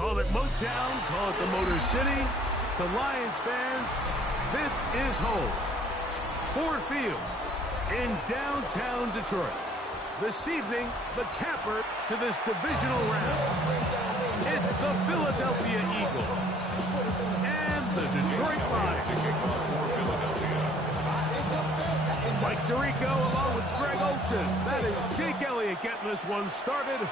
Call it Motown, call it the Motor City. To Lions fans, this is home. Ford Field in downtown Detroit. This evening, the capper to this divisional round. It's the Philadelphia Eagles and the Detroit Lions. Mike Tirico along with Greg Olsen. That is Jake Elliott getting this one started.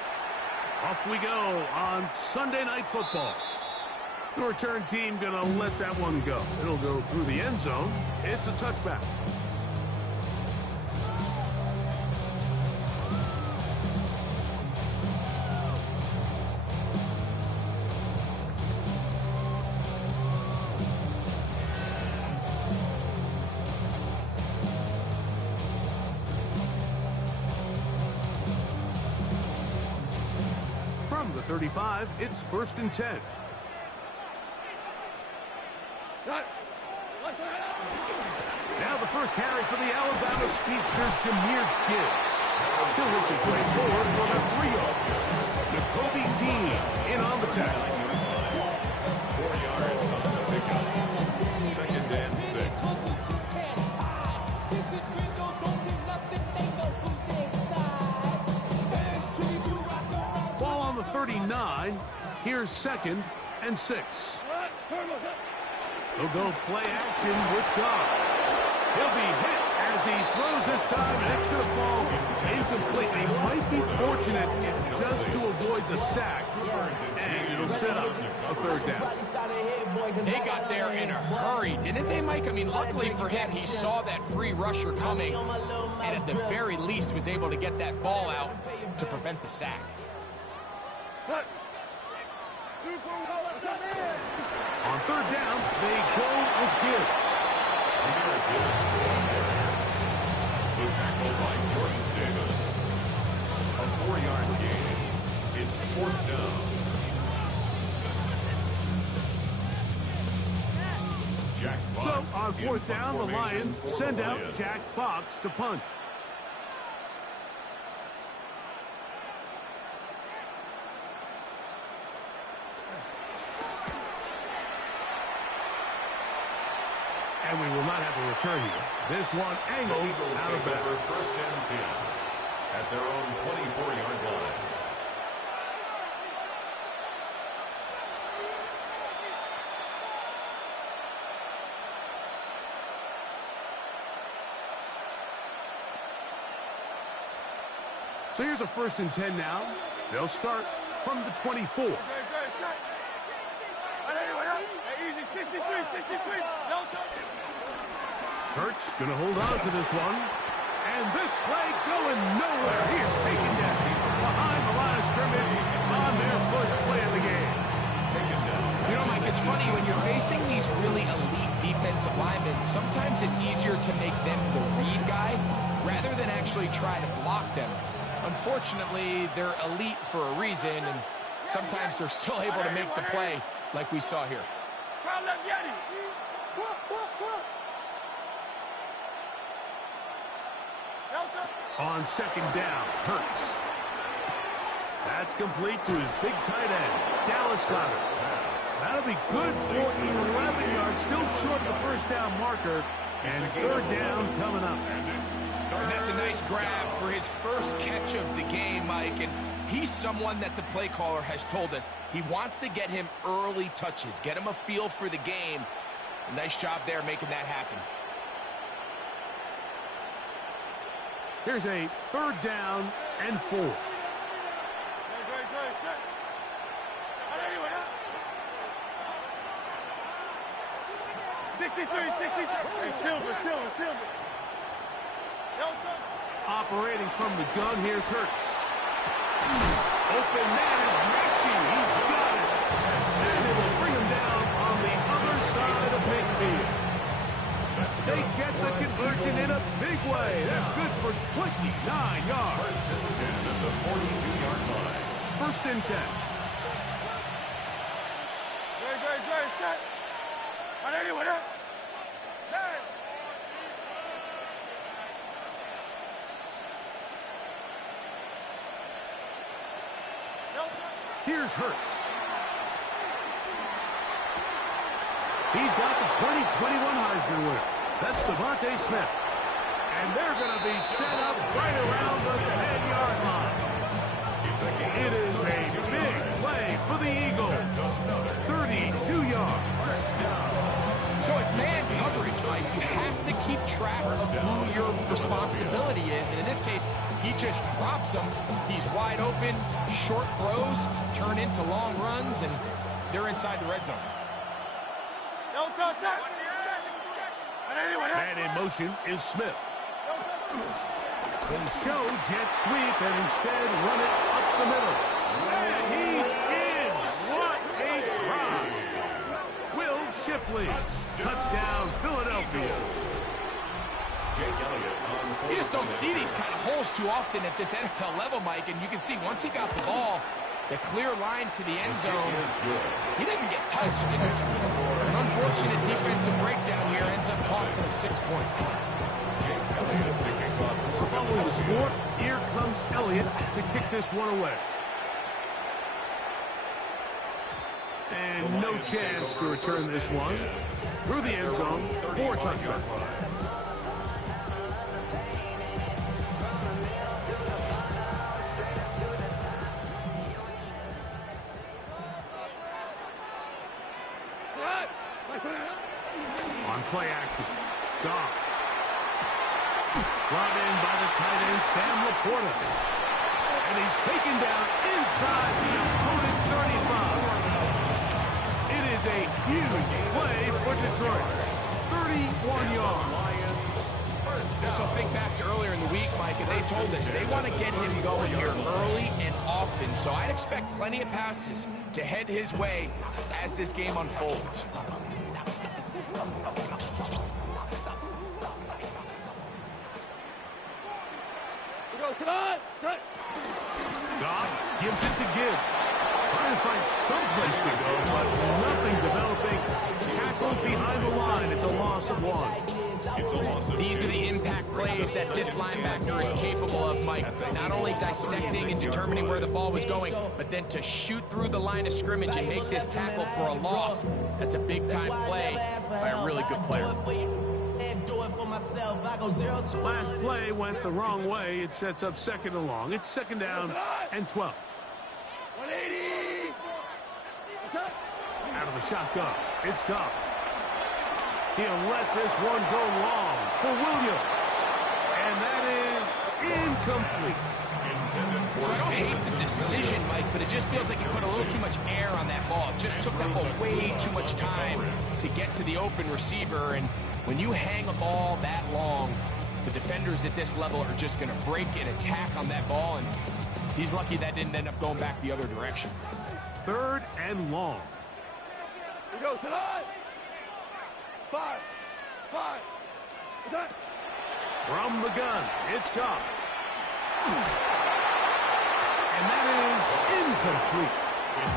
Off we go on Sunday Night Football. The return team going to let that one go. It'll go through the end zone. It's a touchback. From the 35, it's 1st and 10. Now the first carry for the Alabama speedster, Jahmyr Gibbs. He'll work his way forward for about 3 yards. Nakobe Dean in on the tackle. 4 yards on the pickup. 2nd and 6. Ball on the 39. Here's 2nd and 6. He'll go play action with God. He'll be hit as he throws this time, and it's going to fall incomplete. They might be fortunate just to avoid the sack, and it'll set up a 3rd down. They got there in a hurry, didn't they, Mike? I mean, luckily for him, he saw that free rusher coming, and at the very least was able to get that ball out to prevent the sack. On 3rd down, they go with Gibbs. The tackle by Jordan Davis. A 4-yard gain. It's 4th down. Jack Fox. So on 4th down, the Lions send out Jack Fox to punt. And we will not have a return here. This one angled out of bounds. 1st and 10 at their own 24-yard line. So here's a 1st and 10 now. They'll start from the 24. Hurts going to hold on to this one. And this play going nowhere. He is taken down behind the line of scrimmage on their first play of the game. You know, Mike, it's funny when you're facing these really elite defensive linemen, sometimes it's easier to make them the read guy rather than actually try to block them. Unfortunately, they're elite for a reason, and sometimes they're still able to make the play like we saw here. On 2nd down, Hurts. That's complete to his big tight end, Dallas Goedert. That'll be good for 11 yards, still short of the 1st down marker, and 3rd down coming up. And that's a nice grab for his first catch of the game, Mike, and he's someone that the play caller has told us he wants to get him early touches, get him a feel for the game. A nice job there making that happen. Here's a 3rd down and 4. Operating from the gun, here's Hurts. Open man is Mechie. He's got it. And it will bring him down on the other side of midfield. They get the conversion in a big way. That's good for 29 yards. 1st and 10 at the 42-yard line. 1st and 10. Here's Hurts. He's got the 2021 Heisman winner. That's Devontae Smith. And they're going to be set up right around the 10-yard line. It is a big play for the Eagles. 32 yards. So it's man coverage, Mike. You have to keep track of who your responsibility is. And in this case, he just drops him. He's wide open. Short throws turn into long runs, and they're inside the red zone. Man in motion is Smith. They show jet sweep and instead run it up the middle. And he's in. What a try. Will Shipley. Touchdown, Philadelphia. You just don't see these kind of holes too often at this NFL level, Mike. And you can see once he got the ball, the clear line to the end zone, he doesn't get touched. An unfortunate defensive breakdown here ends up costing him 6 points. So following the score, here comes Elliott to kick this one away. And no chance to return this one. Through the end zone, 4 touchdowns. On play action, Goff. Brought in by the tight end, Sam Laporta. And he's taken down inside the opponent's 35. It is a huge play for Detroit. 31 yards. So think back to earlier in the week, Mike, and they told us they want to get him going here early and often. So I'd expect plenty of passes to head his way as this game unfolds. Goff gives it to Gibbs. Trying to find someplace to go, but nothing developing. Tackled behind the line. It's a loss of 1. These are the impact plays that this linebacker is capable of, Mike. Not only dissecting and determining where the ball was going, but then to shoot through the line of scrimmage and make this tackle for a loss. That's a big-time play by a really good player. Last play went the wrong way. It sets up second and long. It's second down and 12. Out of the shotgun, it's Goff. He'll let this one go long for Williams. And that is incomplete. So I don't hate the decision, Mike, but it just feels like he put a little too much air on that ball. It just took that ball way too much time to get to the open receiver. And when you hang a ball that long, the defenders at this level are just going to break and attack on that ball. And he's lucky that didn't end up going back the other direction. Third and long. We go tonight. 5. From the gun, it's Goff. And that is incomplete.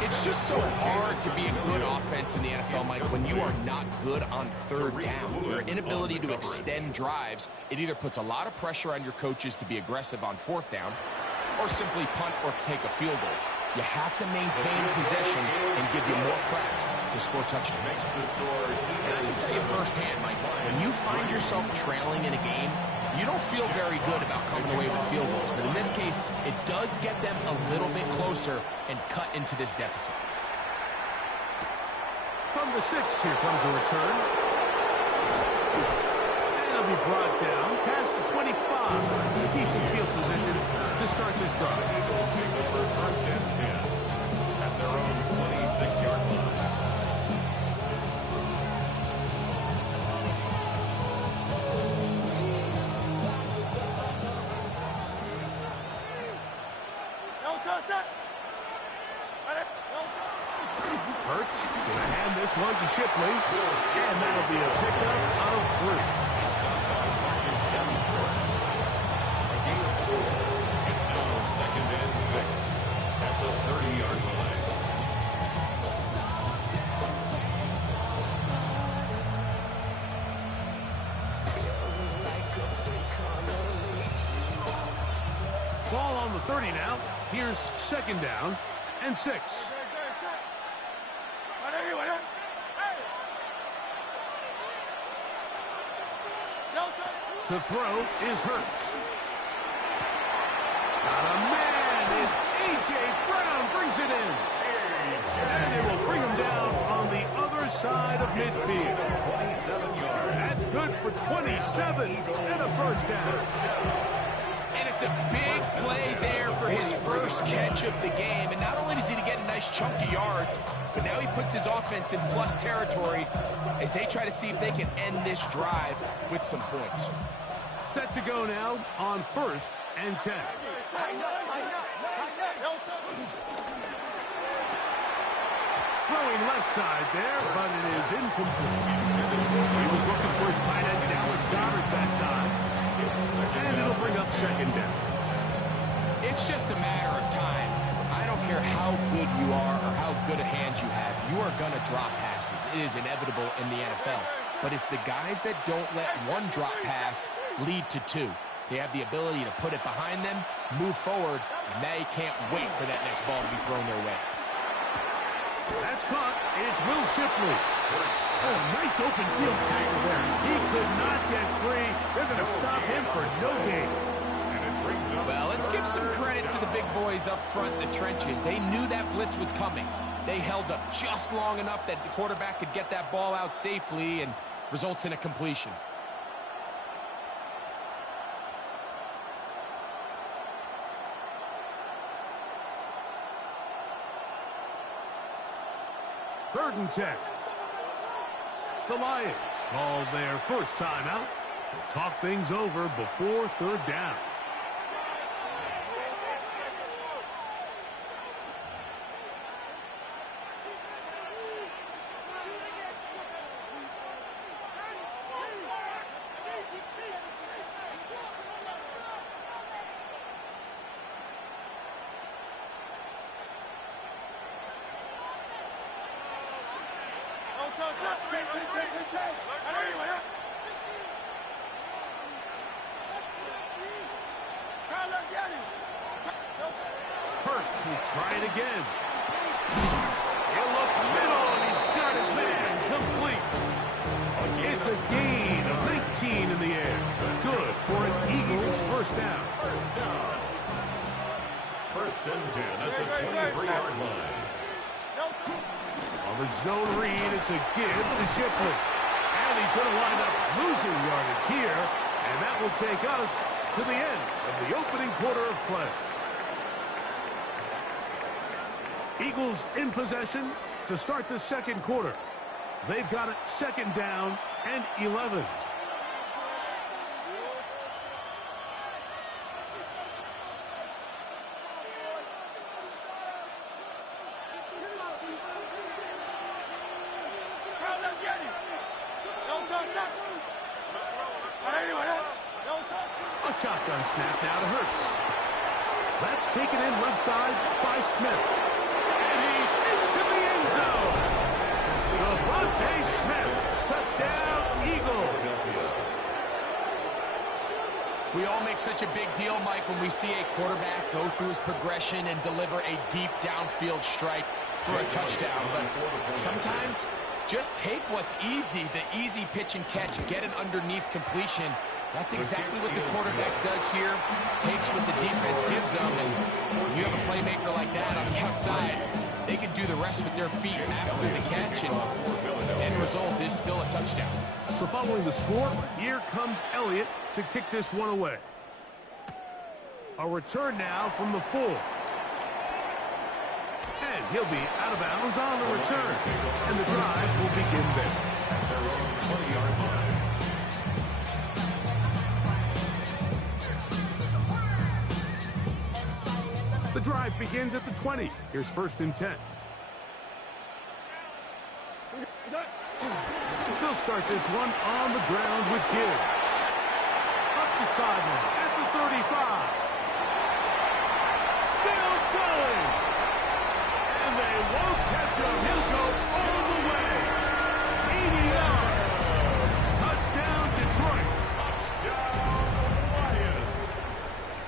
It's just so hard to be a good offense in the NFL, Mike, when you are not good on third down. Your inability to extend drives, it either puts a lot of pressure on your coaches to be aggressive on fourth down or simply punt or take a field goal. You have to maintain possession and give you more cracks to score touchdowns. And I can tell you firsthand, Mike, when you find yourself trailing in a game, you don't feel very good about coming away with field goals. But in this case, it does get them a little bit closer and cut into this deficit. From the 6, here comes a return. And it'll be brought down past the 25. Decent field position to start this drive. Eagles take over first and 10 at their own 26-yard line. Hurts going to hand this one to Shipley, and that'll be a pickup of 3. It's now second and 6 at the 30-yard line. Ball on the 30 now. Here's second down and 6. To throw is Hurts. Got a man. It's A.J. Brown brings it in. And it will bring him down on the other side of midfield. 27 yards. That's good for 27 and a first down. And it's a big play there for his first catch of the game. And not only does he get a nice chunk of yards, but now he puts his offense in plus territory as they try to see if they can end this drive with some points. Set to go now on 1st and 10. Throwing left side there, but it is incomplete. He was looking for his tight end, Dallas Goedert, that time. And it'll bring up 2nd down. It's just a matter of time. I don't care how good you are or how good a hand you have. You are going to drop passes. It is inevitable in the NFL. But it's the guys that don't let one drop pass lead to 2. They have the ability to put it behind them, move forward, and they can't wait for that next ball to be thrown their way. That's caught. It's Will Shipley. Oh, nice open field tackle there. He could not get free. They're going to stop him for no gain. Well, let's give some credit to the big boys up front in the trenches. They knew that blitz was coming. They held up just long enough that the quarterback could get that ball out safely and results in a completion. Third and 10. The Lions call their first timeout to talk things over before 3rd down. Hurts will try it again. He'll look middle, and he's got his man complete. It's a gain of 19 in the air. Good for an Eagles first down. First and 10 at the 23-yard line. On the zone read, it's a give to Shipley. And he's going to wind up losing yardage here. And that will take us to the end of the opening quarter of play. Eagles in possession to start the 2nd quarter. They've got it 2nd down and 11. A shotgun snap now to Hurts. That's taken in left side by Smith. And he's into the end zone. Devontae Smith. Touchdown, Eagles. We all make such a big deal, Mike, when we see a quarterback go through his progression and deliver a deep downfield strike for a touchdown. But sometimes, just take what's easy, the easy pitch and catch, get an underneath completion. That's exactly what the quarterback does here. Takes what the defense gives them, and you have a playmaker like that on the outside, they can do the rest with their feet after the catch, and the end result is still a touchdown. So following the score, here comes Elliott to kick this one away. A return now from the 4. And he'll be out of bounds on the return. And the drive will begin there. At their own 20-yard line. The drive begins at the 20. Here's 1st and 10. They'll start this one on the ground with Gibbs. Up the sideline at the 35. Still going. And they won't catch him. He'll go all the way. 80 yards. Touchdown, Detroit. Touchdown, Lions.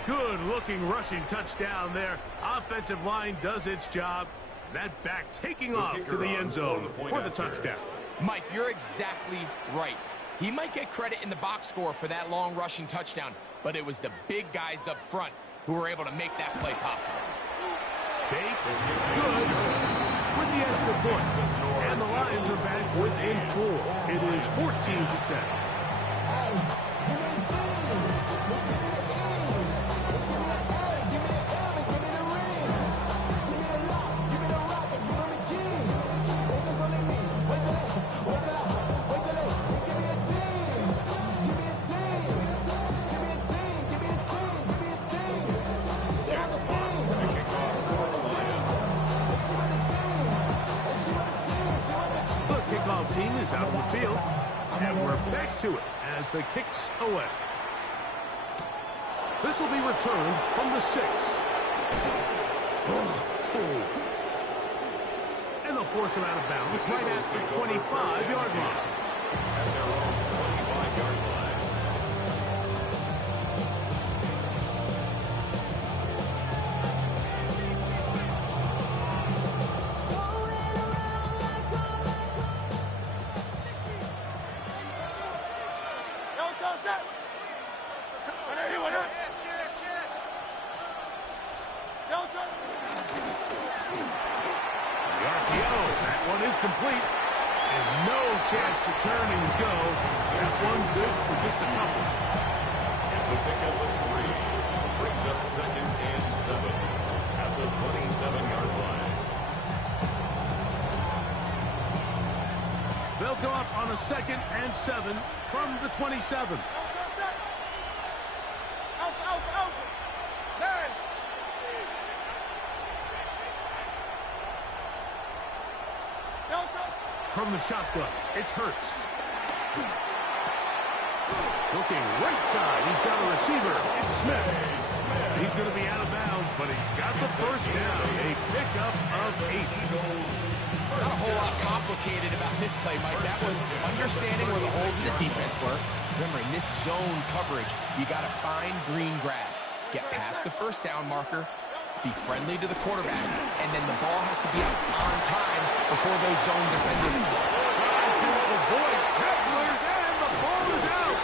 Good-looking rushing touchdown there. Offensive line does its job. That back taking off to the end zone for the touchdown. Mike, you're exactly right. He might get credit in the box score for that long rushing touchdown, but it was the big guys up front who were able to make that play possible. Bates, good, with the extra point. And the Lions are back within 4. It is 14-10. Team is out on the field, and we're back to it as the kick's away. This will be returned from the 6. And they'll force him out of bounds right at the 25-yard line. At their own 25-yard line. Complete, and no chance to turn and go. That's one good for just a couple. It's a pickup of 3. Brings up 2nd and 7 at the 27-yard line. They'll go up on a 2nd and 7 from the 27. From the shotgun, it's Hurts. Looking right side, he's got a receiver. It's Smith. He's going to be out of bounds, but he's got the first down. A pickup of 8. Not a whole lot complicated about this play, Mike. That was understanding where the holes in the defense were. Remember, in this zone coverage, you got to find green grass. Get past the first down marker, be friendly to the quarterback, and then the ball has to be out on time before those zone defenders come. Trying to avoid tacklers, and the ball is out.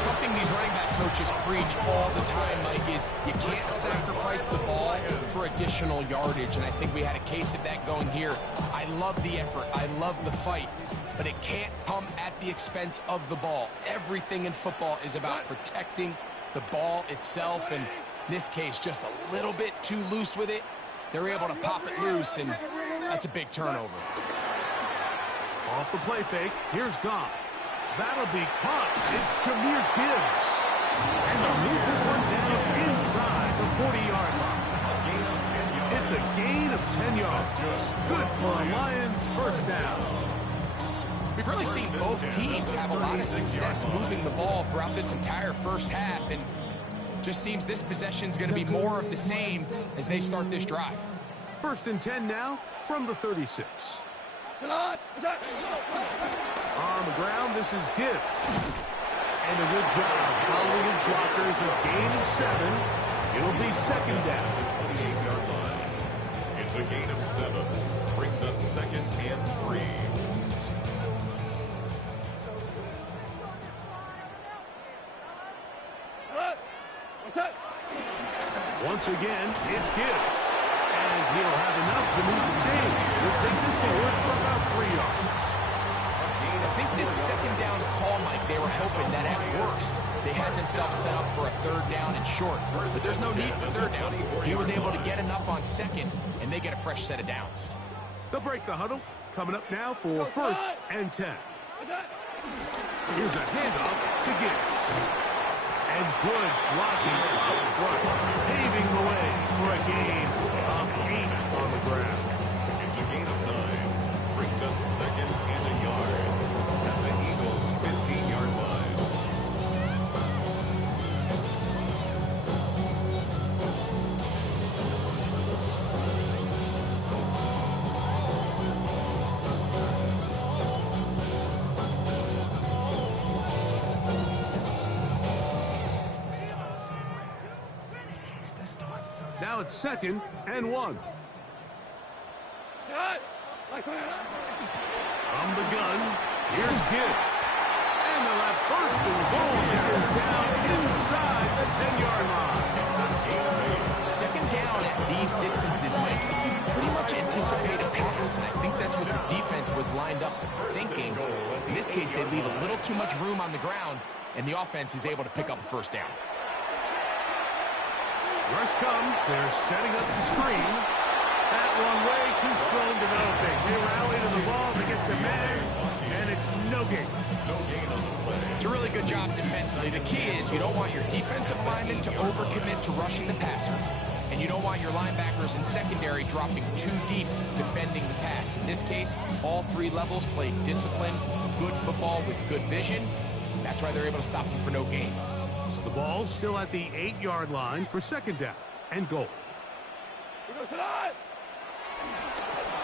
Something these running back coaches preach all the time, Mike, is you can't sacrifice the ball for additional yardage, and I think we had a case of that going here. I love the effort. I love the fight, but it can't come at the expense of the ball. Everything in football is about protecting the ball itself, and in this case, just a little bit too loose with it. They're able to pop it loose, and that's a big turnover. Off the play fake, here's Goff. That'll be caught. It's Jahmyr Gibbs. And they'll move this one down inside the 40-yard line. It's a gain of 10 yards. Good for a Lions first down. We've really seen both teams have a lot of success moving the ball throughout this entire first half, and just seems this possession's going to be more of the same as they start this drive. 1st and 10 now from the 36. On the ground, this is Gibbs. And a good job following his blockers. A gain of 7. It'll be 2nd down. The 28-yard line. It's a gain of 7. Brings up 2nd and 3. Once again, it's Gibbs. And he'll have enough to move the chain. He'll take this forward for about 3 yards. I think this 2nd down call, Mike, they were hoping that at worst they had themselves set up for a 3rd down and short. But there's no need for 3rd down. He was able to get enough on 2nd, and they get a fresh set of downs. They'll break the huddle. Coming up now for 1st and 10. Here's a handoff to Gibbs. And good blocking up front, paving the way for a gain of 8 on the ground. It's a gain of 9. Brings up 2nd and a yard at the Eagles' 15-yard line. Now it's 2nd and 1. From the gun, here's Gibbs. And they'll have first and goal. It is down inside the 10-yard line. Second down at these distances, Mike, you pretty much anticipate a pass, and I think that's what the defense was lined up thinking. In this case, they leave a little too much room on the ground, and the offense is able to pick up a first down. Rush comes. They're setting up the screen. That one way too slow in developing. They rally to the ball to get the man, and it's no gain. It's a really good job defensively. The key is you don't want your defensive linemen to overcommit to rushing the passer, and you don't want your linebackers in secondary dropping too deep defending the pass. In this case, all three levels played disciplined, good football with good vision. That's why they're able to stop them for no gain. So the ball's still at the 8-yard line for second down and goal.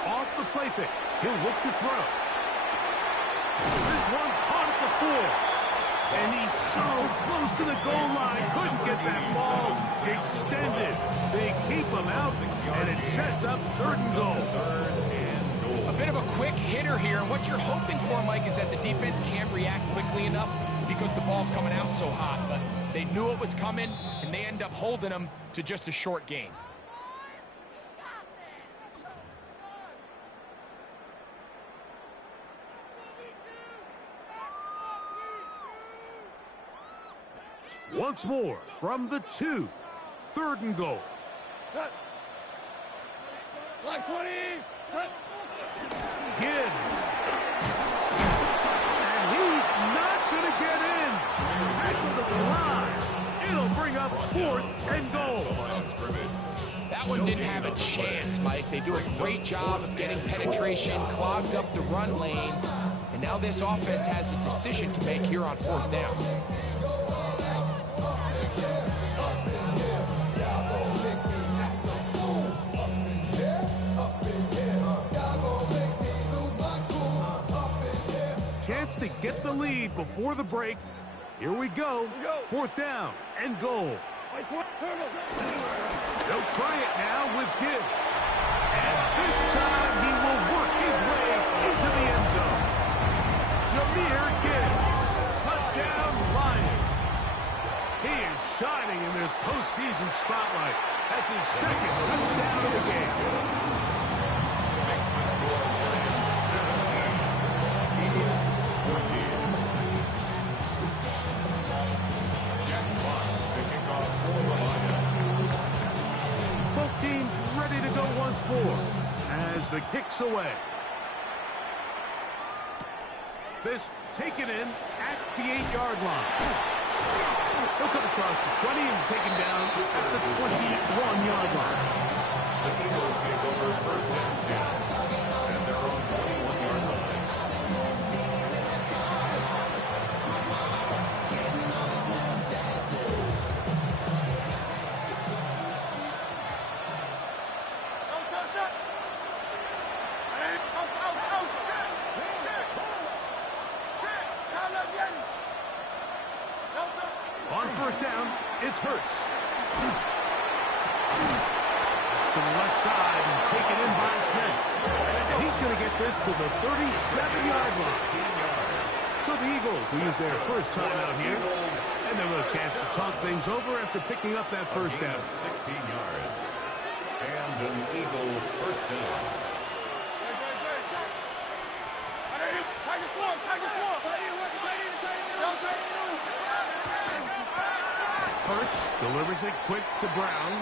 Off the play fake. He'll look to throw. This one caught at the 4. And he's so close to the goal line. Couldn't get that ball extended. They keep him out, and it sets up third and goal. A bit of a quick hitter here. And what you're hoping for, Mike, is that the defense can't react quickly enough because the ball's coming out so hot. But they knew it was coming, and they end up holding them to just a short gain. Once more from the 2. Third and goal. Line 20. Gibbs. And he's not going to get in. Tackled at the line. It'll bring up 4th and goal. That one didn't have a chance, Mike. They do a great job of getting penetration, clogged up the run lanes, and now this offense has a decision to make here on 4th down. Chance to get the lead before the break. Here we go. 4th down and goal. They'll try it now with Gibbs. And this time he will work his way into the end zone. Jahmyr Gibbs. Touchdown Lions. He is shining in this postseason spotlight. That's his second touchdown of the game. Makes the score Lions 17. He is 14. Jack Watts picking off for the Lions. Both teams ready to go once more as the kick's away. This taken in at the 8-yard line. He'll come across the 20 and taken down at the 21-yard line. The Eagles take over first and 10 at their own 21-yard line. On first down, it's Hurts. To the left side and taken in by Smith. And he's going to get this to the 37-yard line. So the Eagles will use their first time out here. And they'll have a chance to talk things over after picking up that first down. 16 yards. And an Eagle first down. Hurts delivers it quick to Brown.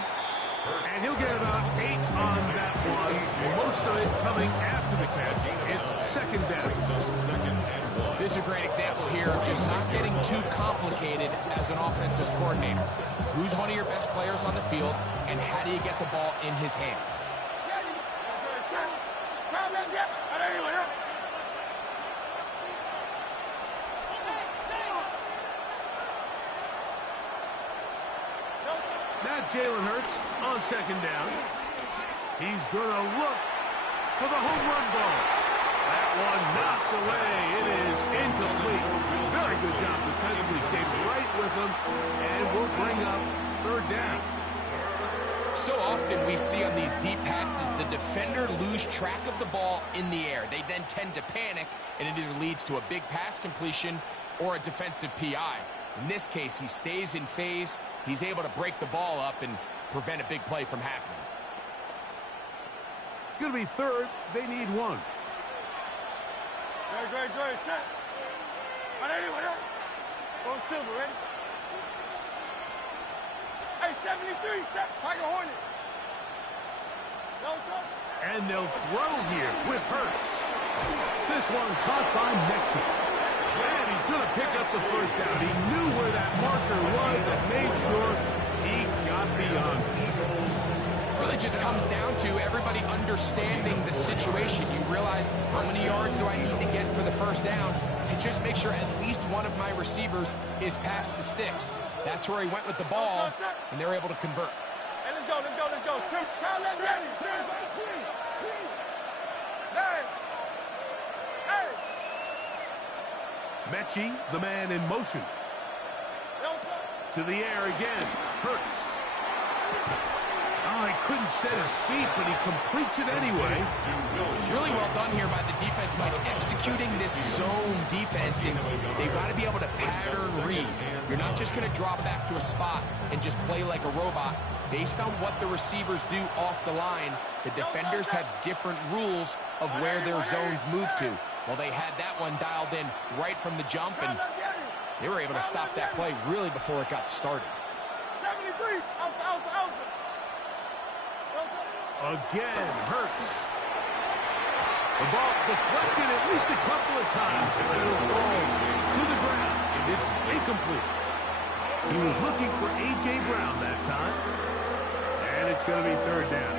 And he'll get about 8 on that one. Most of it coming after the catch. It's second down. This is a great example here of just not getting too complicated as an offensive coordinator. Who's one of your best players on the field, and how do you get the ball in his hands? Now Jalen Hurts on second down. He's going to look for the home run ball. That one knocks away. It is incomplete. Very good job defensively. Stayed right with him and will bring up third down. So often we see on these deep passes the defender lose track of the ball in the air. They then tend to panic, and it either leads to a big pass completion or a defensive PI. In this case, he stays in phase. He's able to break the ball up and prevent a big play from happening. It's going to be third. They need one. Great, set. Right, going silver, ready? Hey, 73, set. Tiger Hornet. And they'll throw here with Hurts. This one caught by Mechie. And he's going to pick up the first down. He knew where that marker was and made sure he got beyond it. Really just comes down to everybody understanding the situation. You realize how many yards do I need to get for the first down, and just make sure at least one of my receivers is past the sticks. That's where he went with the ball, and they're able to convert. Hey, let's go. Trim, crowd, let ready. Trim. Hey. Mechie, the man in motion. To the air again. Hurts. Oh, he couldn't set his feet, but he completes it anyway. Really well done here by the defense, Mike, executing this zone defense, and they've got to be able to pattern read. You're not just going to drop back to a spot and just play like a robot. Based on what the receivers do off the line, the defenders have different rules of where their zones move to. Well, they had that one dialed in right from the jump, and they were able to stop that play really before it got started. 73, out. Again, Hurts. The ball deflected at least a couple of times, and it'll fall to the ground. It's incomplete. He was looking for A.J. Brown that time, and it's going to be third down.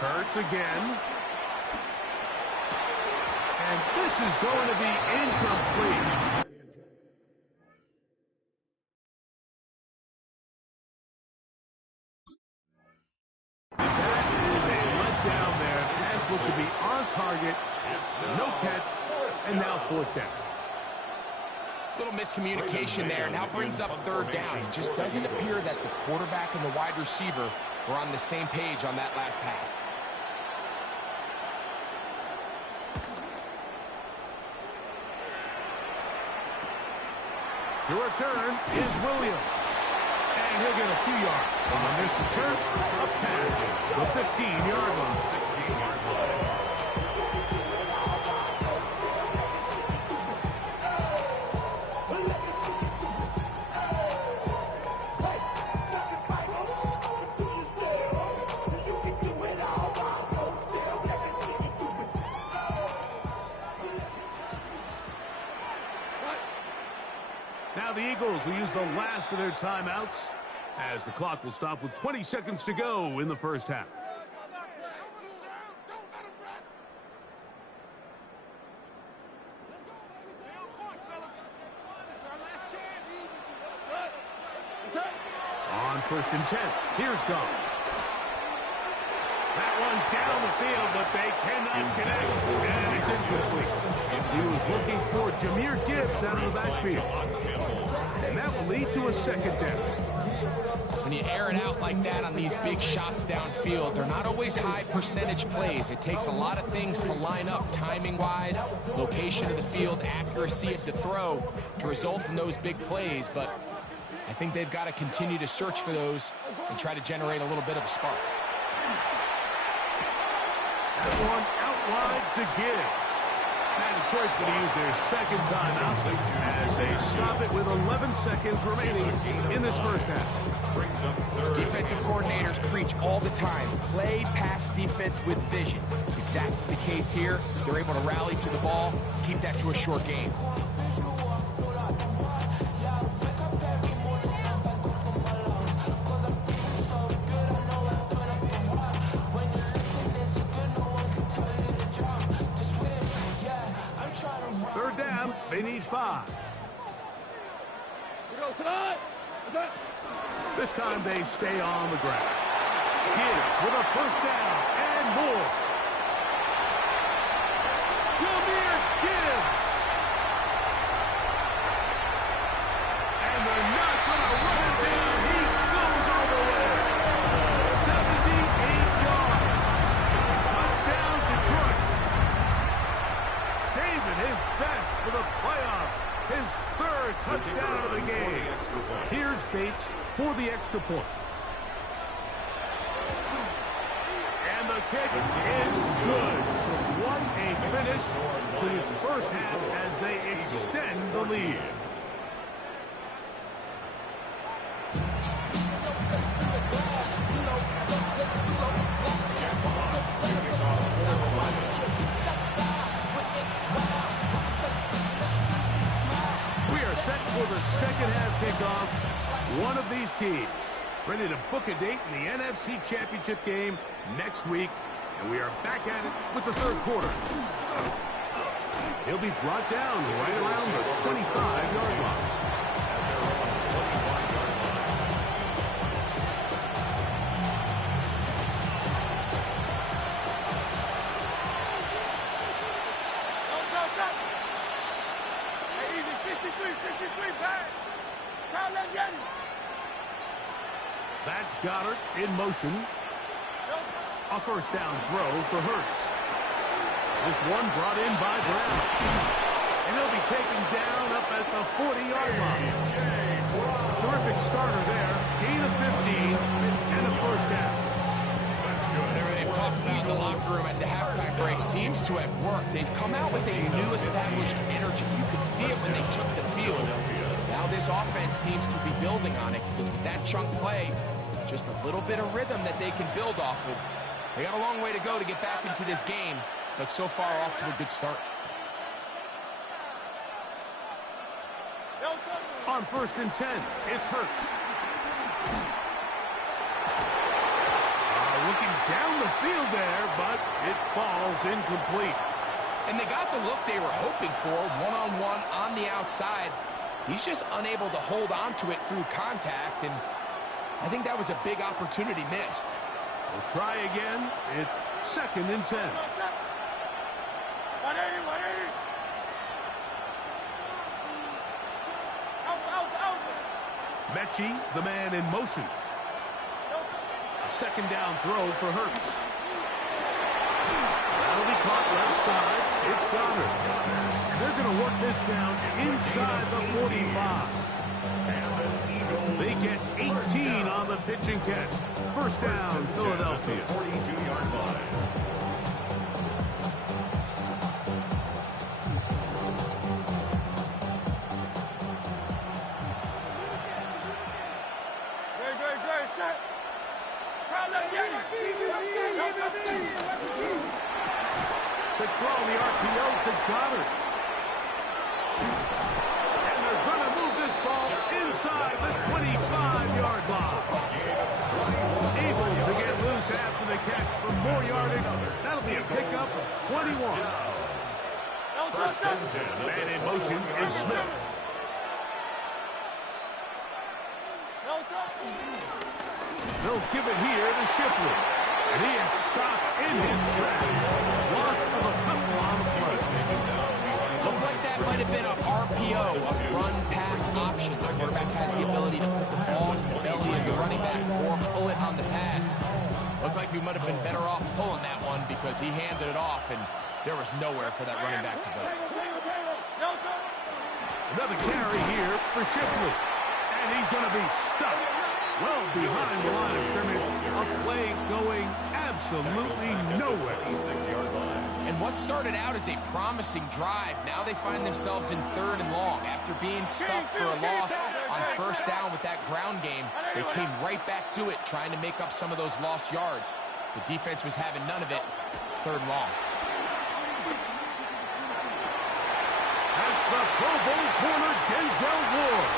Hurts again. And this is going to be incomplete. And that is a letdown there. Pass looked to be on target. No catch. And now fourth down. Little miscommunication there. Now brings up third down. It just doesn't appear that the quarterback and the wide receiver were on the same page on that last pass. To return is Williams. And he'll get a few yards. On this return, a pass. The 15-yard line. 16-yard line. Now the Eagles will use the last of their timeouts as the clock will stop with 20 seconds to go in the first half. On first and 10, here's Goff. That one down the field, but they cannot connect, and it's incomplete. He was looking for Jahmyr Gibbs out of the backfield. And that will lead to a second down. When you air it out like that on these big shots downfield, they're not always high percentage plays. It takes a lot of things to line up timing-wise, location of the field, accuracy at the throw to result in those big plays. But I think they've got to continue to search for those and try to generate a little bit of a spark. That one out wide to Gibbs. And Detroit's going to use their second timeout as they stop it with 11 seconds remaining in this first half. Defensive coordinators preach all the time, play pass defense with vision. It's exactly the case here. They're able to rally to the ball, keep that to a short game. Third down, they need 5. This time they stay on the ground. Gibbs with a first down and more. Jahmyr Gibbs. And they're not going to run it giving his best for the playoffs. His third touchdown of the game. Here's Bates for the extra point. And the kick is good. So what a finish to this first half as they extend the lead. We are set for the second half kickoff. One of these teams ready to book a date in the NFC Championship game next week. And we are back at it with the third quarter. He'll be brought down right around the 25-yard line. That's Goddard in motion. A first down throw for Hurts. This one brought in by Brown. And he'll be taken down up at the 40-yard line. Terrific starter there. Gain of 15 and a first down. That's good. They've talked about the locker room at the halftime break. Seems to have worked. They've come out with a new established energy. You could see it when they took the field. Now this offense seems to be building on it because with that chunk play, just a little bit of rhythm that they can build off of. They got a long way to go to get back into this game, but so far off to a good start. On 1st and 10, it's Hurts. Looking down the field there, but it falls incomplete. And they got the look they were hoping for, one-on-one on the outside. He's just unable to hold on to it through contact, and I think that was a big opportunity missed. We'll try again. It's 2nd and 10. 180. Mechie, the man in motion. A second down throw for Hurts. That'll be caught left side. It's Goddard. They're going to work this down inside the 45. They get 18 on the pitch and catch. First down, Philadelphia. 42-yard line. Very set. They throw the RPO to Goddard. And they're going to move this ball inside the 25-yard line. Able to get loose after the catch for more yardage. That'll be a pickup of 21. First and 10. The man in motion is Smith. They'll give it here to Shipley. And he is stopped in his tracks. Loss of a couple on the play. Looked like that might have been a RPO, a run-pass option. The quarterback has the ability to put the ball in the belly of the running back or pull it on the pass. Looked like we might have been better off pulling that one because he handed it off, and there was nowhere for that running back to go. Another carry here for Shipley. And he's going to be stuck well behind the line of scrimmage. A play going absolutely nowhere. 6-yard line. And what started out as a promising drive, now they find themselves in 3rd and long. After being stuffed for a loss on first down with that ground game, they came right back to it, trying to make up some of those lost yards. The defense was having none of it. 3rd and long. That's the Pro Bowl corner, Denzel Ward.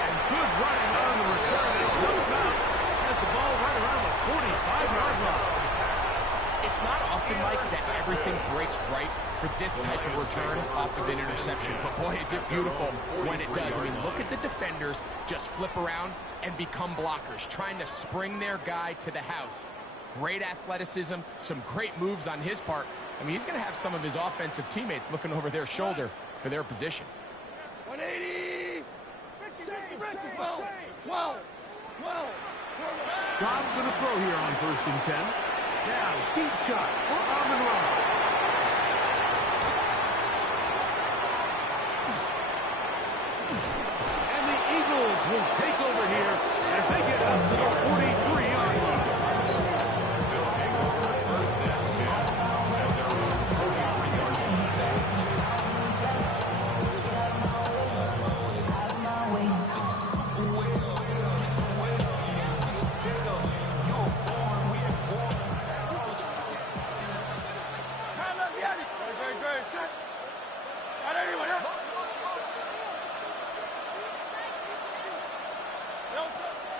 And good running on the return. And no doubt has the ball right around the 45-yard line. It's not often, Mike, that everything breaks right for this type of return off of an interception. But, boy, is it beautiful when it does. I mean, look at the defenders just flip around and become blockers, trying to spring their guy to the house. Great athleticism, some great moves on his part. I mean, he's going to have some of his offensive teammates looking over their shoulder for their position. 180. Well. God's going to throw here on 1st and 10. Now, deep shot for Amon-Ra.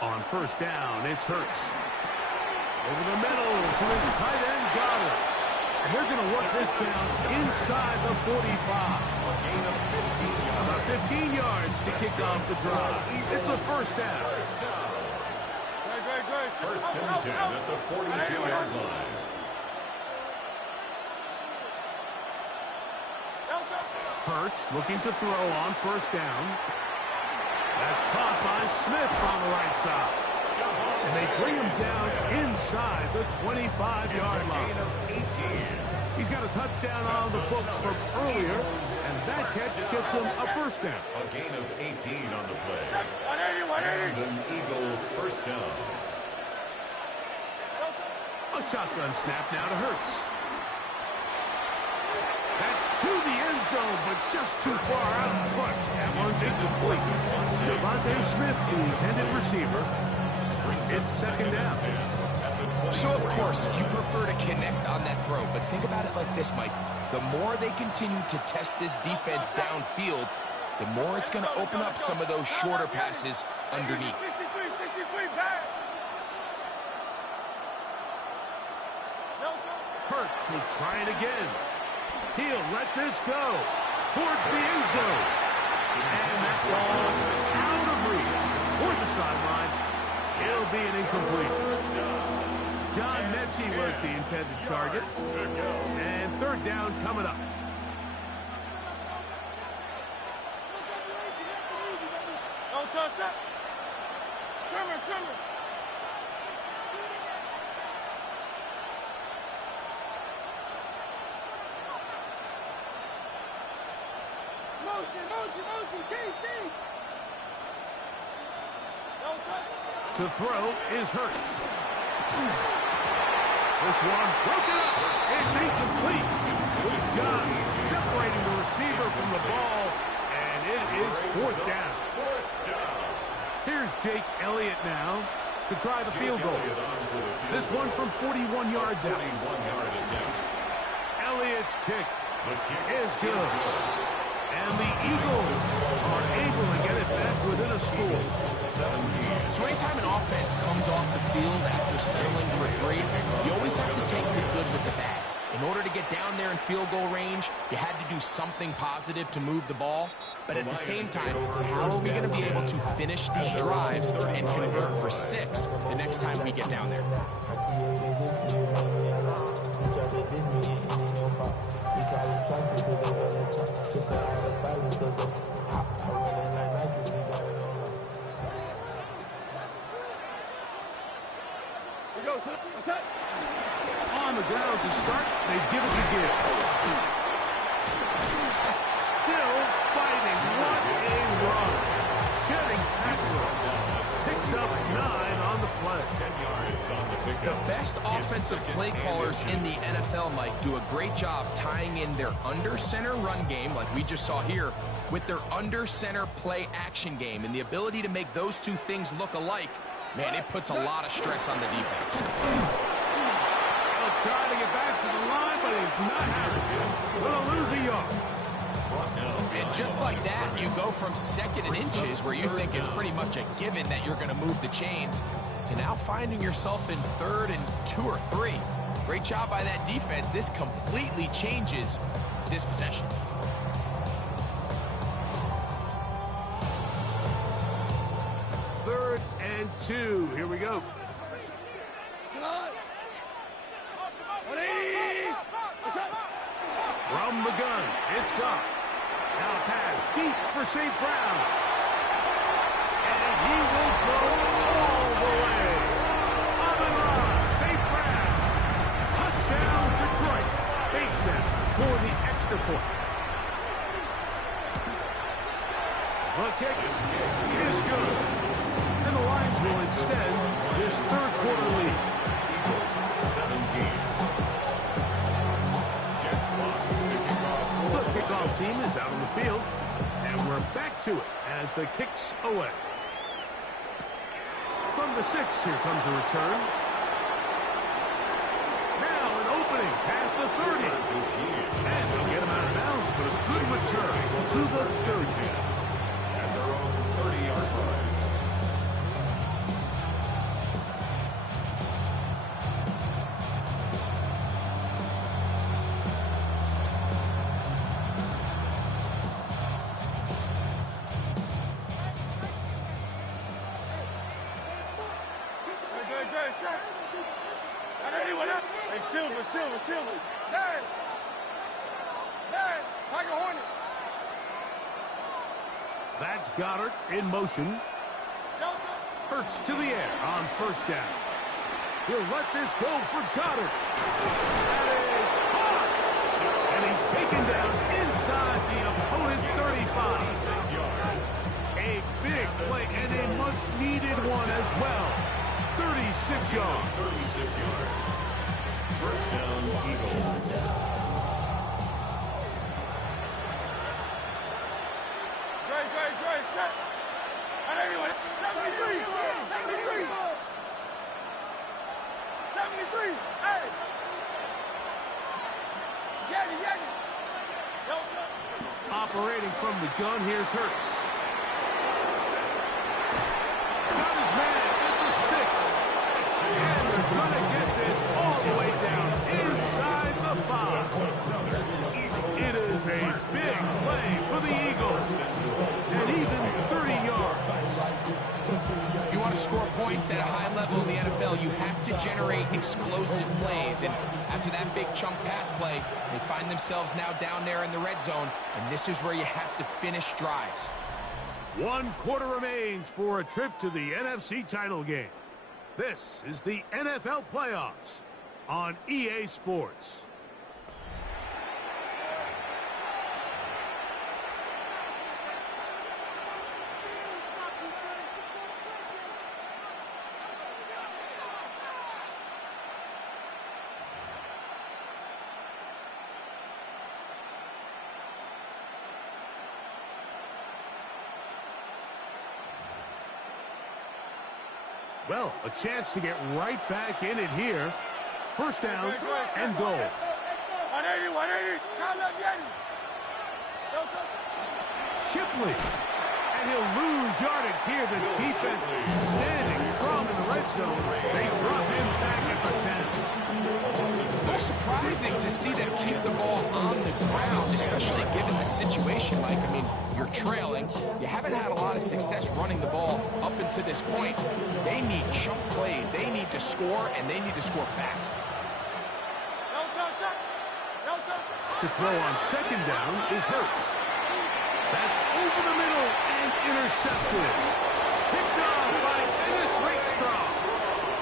On first down, it's Hurts. Over the middle to his tight end, Goddard. And they're going to work this down inside the 45. About 15 yards to kick off the drive. It's a first down. First and 10 at the 42-yard line. Hurts looking to throw on first down. That's caught by Smith on the right side. And they bring him down inside the 25-yard line. He's got a touchdown on the books from earlier, and that catch gets him a first down. A gain of 18 on the play. And an Eagle first down. A shotgun snap now to Hurts. That's to the end zone, but just too far out in front. That one's incomplete. Devontae Smith, the intended receiver. It's second down. So, of course, you prefer to connect on that throw, but think about it like this, Mike. The more they continue to test this defense downfield, the more it's going to open up some of those shorter passes underneath. Hurts will try it again. He'll let this go towards the end zone. And that ball out of reach toward the sideline. It'll be an incompletion. John Mechie was the intended target. And third down coming up. Don't touch that. Trimmer. Motion, TC. To throw is Hurts. This one broken up. It's incomplete. Good job separating the receiver from the ball, and it is fourth down. Here's Jake Elliott now to try the field goal. This one from 41 yards out. Elliott's kick is good. And the Eagles are able to get it back within a score. So anytime an offense comes off the field after settling for three, you always have to take the good with the bad. In order to get down there in field goal range, you had to do something positive to move the ball. But at the same time, how are we going to be able to finish these drives and convert for 6 the next time we get down there? On the ground to start, they give it to give. Still fighting. What a run. Shedding tackle. Picks up 9 on the play. 10 yards on the pickup. The best offensive play callers in the NFL, Mike, do a great job tying in their under-center run game, like we just saw here, with their under-center play action game. And the ability to make those two things look alike, man, it puts a lot of stress on the defense. He'll try to get back to the line, but he's not having it. Gonna lose a yard. And just like that, you go from second and inches, where you think it's pretty much a given that you're going to move the chains, to now finding yourself in 3rd and 2 or 3. Great job by that defense. This completely changes this possession. Third and 2. Here we go. From the gun, it's Goff. Now a pass deep for St. Brown. And he will go all the way. Amon-Ra, St. Brown. Touchdown, Detroit. Takes them for the extra point. The kick is good. And the Lions will extend this third quarter lead. 17. The kickoff team is out on the field, and we're back to it as the kick's away. From the 6, here comes a return. Now an opening past the 30. And they'll get him out of bounds, but a good return to the 30. At their own 30-yard line. That's Goddard in motion. Hurts to the air on first down. He'll let this go for Goddard. That is caught. And he's taken down inside the opponent's 35. 6 yards. A big play and a much-needed one as well. 36 yards. 36 yards. First down, Eagles. Great, set. And anyway, 73. 73. Hey. Yeti. Operating from the gun, here's Hurts. Got his man at the 6. And they're going to get this all the way down inside the 5. It is a big play for the Eagles. And even 30 yards. If you want to score points at a high level in the NFL, you have to generate explosive plays. And after that big chunk pass play, they find themselves now down there in the red zone. And this is where you have to finish drives. 1 quarter remains for a trip to the NFC title game. This is the NFL playoffs on EA Sports. Well, a chance to get right back in it here. First down and goal. 180. Count up, Yeti. Shipley. And he'll lose yardage here. The defense standing strong in the red zone. They drop him back at the 10. So surprising to see them keep the ball on the ground, especially given the situation. Like, I mean, you're trailing. You haven't had a lot of success running the ball up until this point. They need chunk plays. They need to score, and they need to score fast. To throw on second down is Hurts. That's over the middle and intercepted. Picked off by Dennis Rakestraw.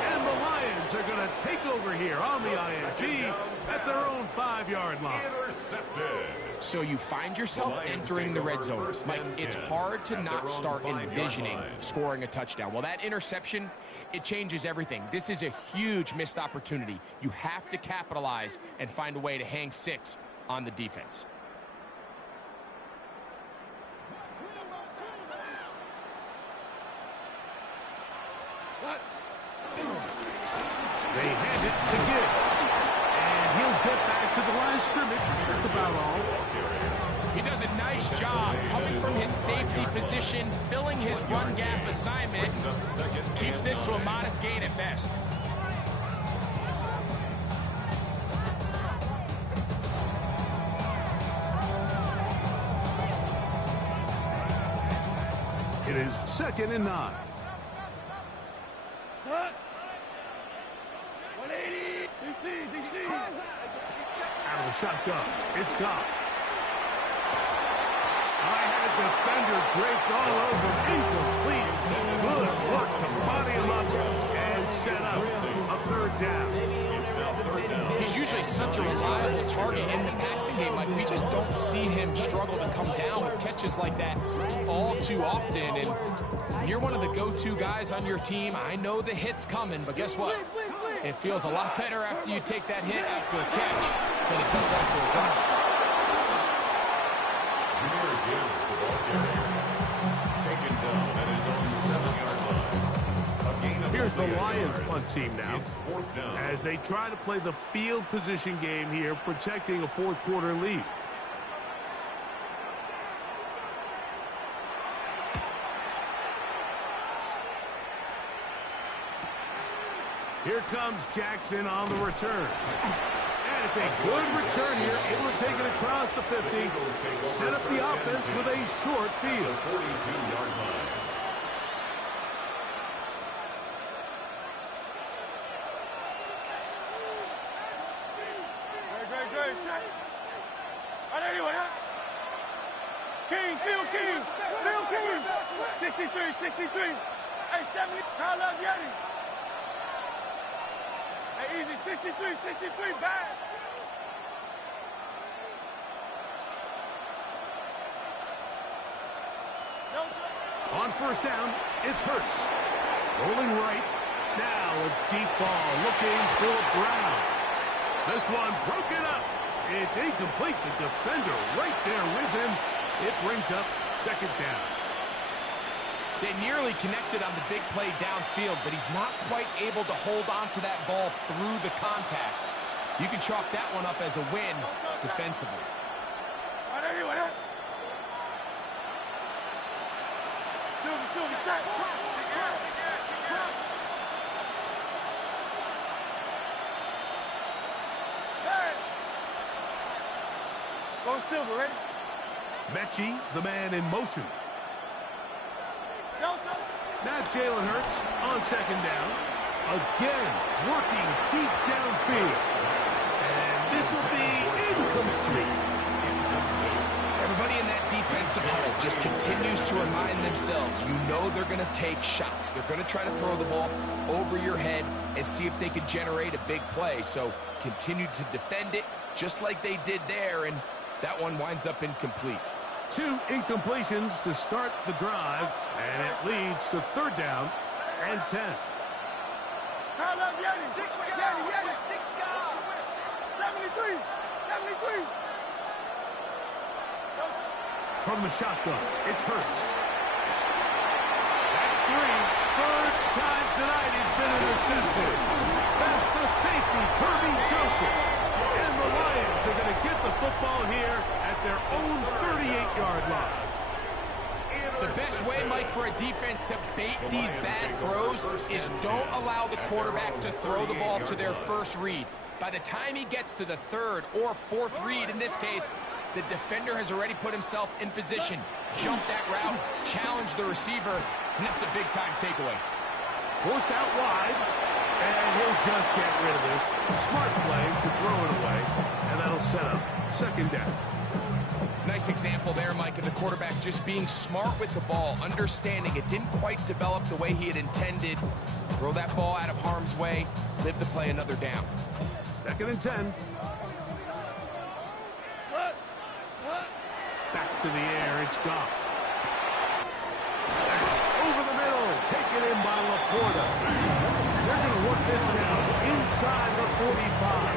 And the Lions are going to take over here on the INT at their own 5-yard line. Intercepted. So you find yourself entering the red zone. Like, it's hard to not start envisioning scoring a touchdown. Well, that interception, it changes everything. This is a huge missed opportunity. You have to capitalize and find a way to hang 6 on the defense. They hand it to Gibbs. And he'll get back to the line of scrimmage. That's about all. He does a nice job coming from his safety position, filling his run gap assignment. Keeps this to a modest gain at best. It is 2nd and 9. 180. DC. Out of the shotgun. It's Goff. I had a defender draped all over. Incomplete. Good work to body him up and set up a 3rd down. He's usually such a reliable target in the passing game. Like, we just don't see him struggle to come down with catches like that all too often. And when you're one of the go-to guys on your team, I know the hit's coming, but guess what? It feels a lot better after you take that hit after a catch than it does after a run. Junior Gibbs, the ball carrier. Taken down at his own 7-yard line. A gain of Here's the only a Lions yard. punt team now. It's 4th down. As they try to play the field position game here, protecting a 4th quarter lead. Here comes Jackson on the return. And it's a good return here, able to take it across the 50, set up the offense with a short field. 42-yard line. Great. And anyway, King. 63, 63. Hey, 70. Kyle love Yeti. Hey, easy. 63, 63. Back. On first down, it's Hurts. Rolling right. Now a deep ball looking for Brown. This one broken up. It's incomplete. The defender right there with him. It brings up second down. They nearly connected on the big play downfield, but he's not quite able to hold on to that ball through the contact. You can chalk that one up as a win defensively. Go Silver, ready? Mechie, the man in motion. Now Jalen Hurts on second down. Again, working deep downfield. And this will be incomplete. Everybody in that defensive huddle just continues to remind themselves, you know they're going to take shots. They're going to try to throw the ball over your head and see if they can generate a big play. So continue to defend it just like they did there, and that one winds up incomplete. 2 incompletions to start the drive, and it leads to third down and 10. Kyle love Yeti. Yeti. 73, 73. From the shotgun, it's Hurts. That's 3. Third time tonight he's been intercepted. That's the safety, Kirby Joseph. And the Lions are going to get the football here at their own 38-yard line. The best way, Mike, for a defense to bait these bad throws is don't allow the quarterback to throw the ball to their first read. By the time he gets to the third or fourth read, in this case, the defender has already put himself in position, jumped that route, challenged the receiver, and that's a big-time takeaway. Forced out wide, and he'll just get rid of this. Smart play to throw it away, and that'll set up second down. Nice example there, Mike, of the quarterback just being smart with the ball, understanding it didn't quite develop the way he had intended. Throw that ball out of harm's way, live to play another down. Second and 10. Back to the air, it's Goff. Over the middle, taken in by Laporta. They're going to work this down inside the 45.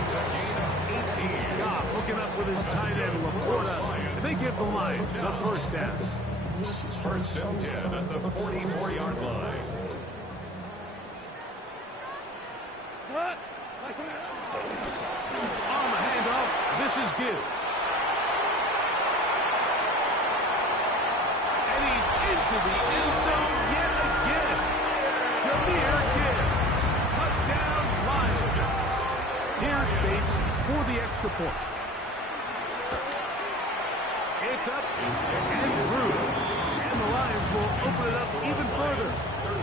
Goff looking up with his tight end, Laporta. And they give the Lions the first down. First and 10 at the 44-yard line. On the handoff, this is Gibbs. And he's into the end zone yet again. Jahmyr Gibbs. Touchdown, Lions. Here's Bates for the extra point. It's up and through. And the Lions will open it up even further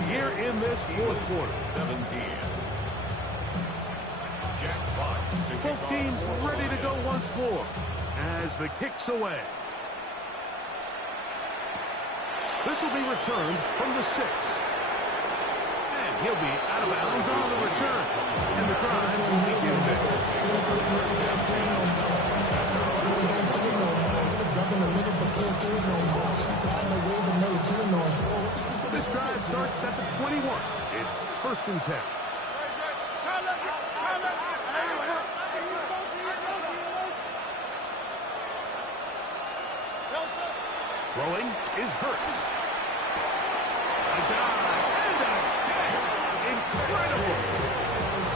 here in this fourth quarter. 17. Jack Fox. Both teams ready to go once more as the kick's away. This will be returned from the 6. And he'll be out of bounds on the return. And the drive will begin there. This drive starts at the 21. It's first and 10. Throwing is Hurts. A dive and a catch. Incredible.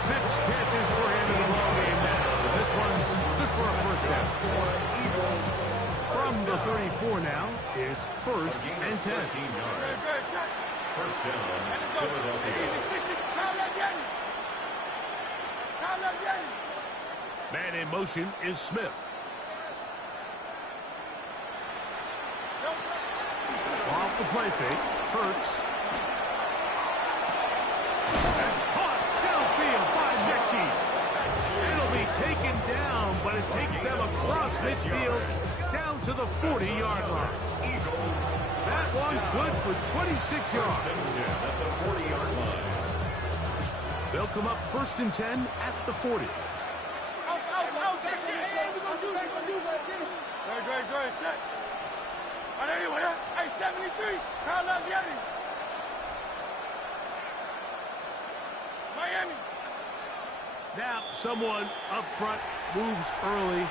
6 catches for him in the ball game now. This one's good for a first down. From the 34 now, it's first and 10. First down, Philadelphia. Man in motion is Smith. Off the play fake, Hurts. That's caught downfield by Mechie. It'll be taken down, but it takes them across midfield down to the 40-yard line. Eagles. That one good for 26 yards. At the 40-yard line. They'll come up 1st and 10 at the 40. Great, set. All right, anyway, hey, 73, pound up the enemy. Miami. Now, someone up front moves early.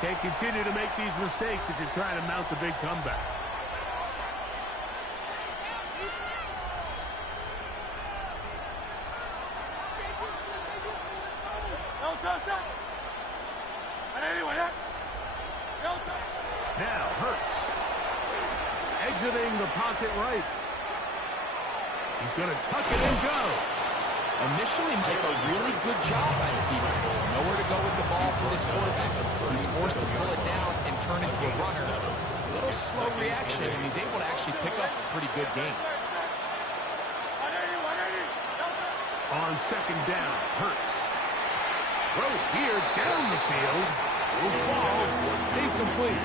Can't continue to make these mistakes if you're trying to mount a big comeback. Now, Hurts. Exiting the pocket right. He's going to tuck it and go. Initially, Mike, a really good job by the defense. Nowhere to go with the ball for this quarterback. He's forced to pull it down and turn into a runner. A little slow reaction, and he's able to actually pick up a pretty good game. On 2nd down, Hurts. Throw here down the field. Will fall. Incomplete.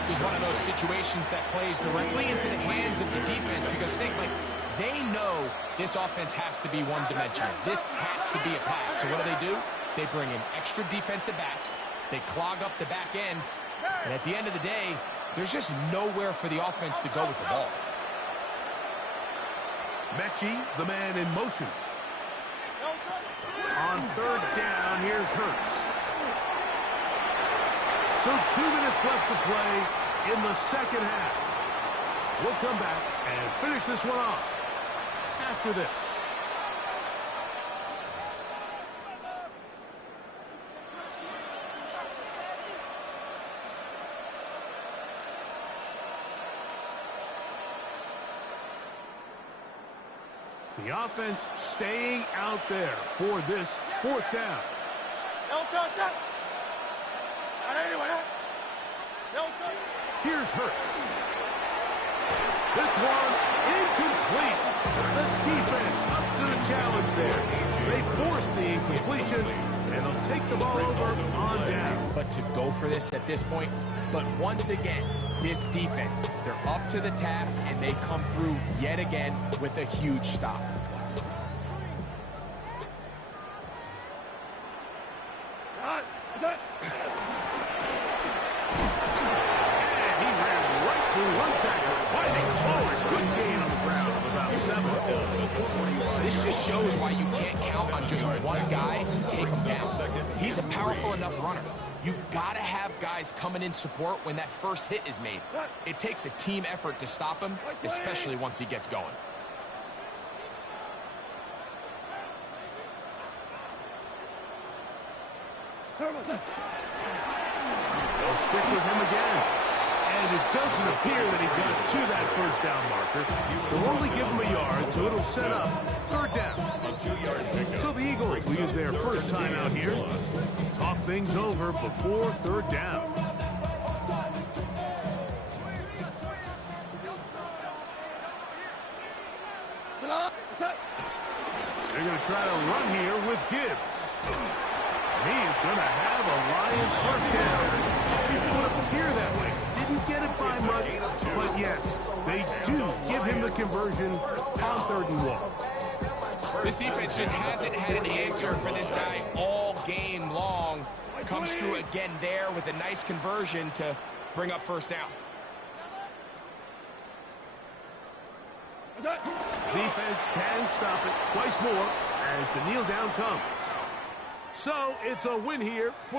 This is one of those situations that plays directly into the hands of the defense because think, like, they know this offense has to be one-dimensional. This has to be a pass. So what do? They bring in extra defensive backs. They clog up the back end. And at the end of the day, there's just nowhere for the offense to go with the ball. Mechie, the man in motion. On 3rd down, here's Hurts. So 2 minutes left to play in the 2nd half. We'll come back and finish this one off after this. The offense staying out there for this 4th down. Here's Hurts. This one incomplete. The defense up to the challenge there. They force the incompletion, and they'll take the ball over on down. But to go for this at this point, but once again, this defense, they're up to the task, and they come through yet again with a huge stop. This just shows why you can't count on just one guy to take him down. He's a powerful enough runner. You gotta have guys coming in support when that first hit is made. It takes a team effort to stop him, especially once he gets going. They'll stick with him again. And it doesn't appear that he got to that 1st down marker. They'll only give him a yard, so it'll set up 3rd down. So the Eagles will use their first time out here. Talk things over before 3rd down. They're going to try to run here with Gibbs. He is going to have a Lions 1st down. He's going to appear that way. Didn't get it by much, but yes, they do give him the conversion on 3rd and 1. This defense just hasn't had an answer for this guy all game long. Comes through again there with a nice conversion to bring up 1st down. Defense can stop it twice more as the kneel down comes. So it's a win here for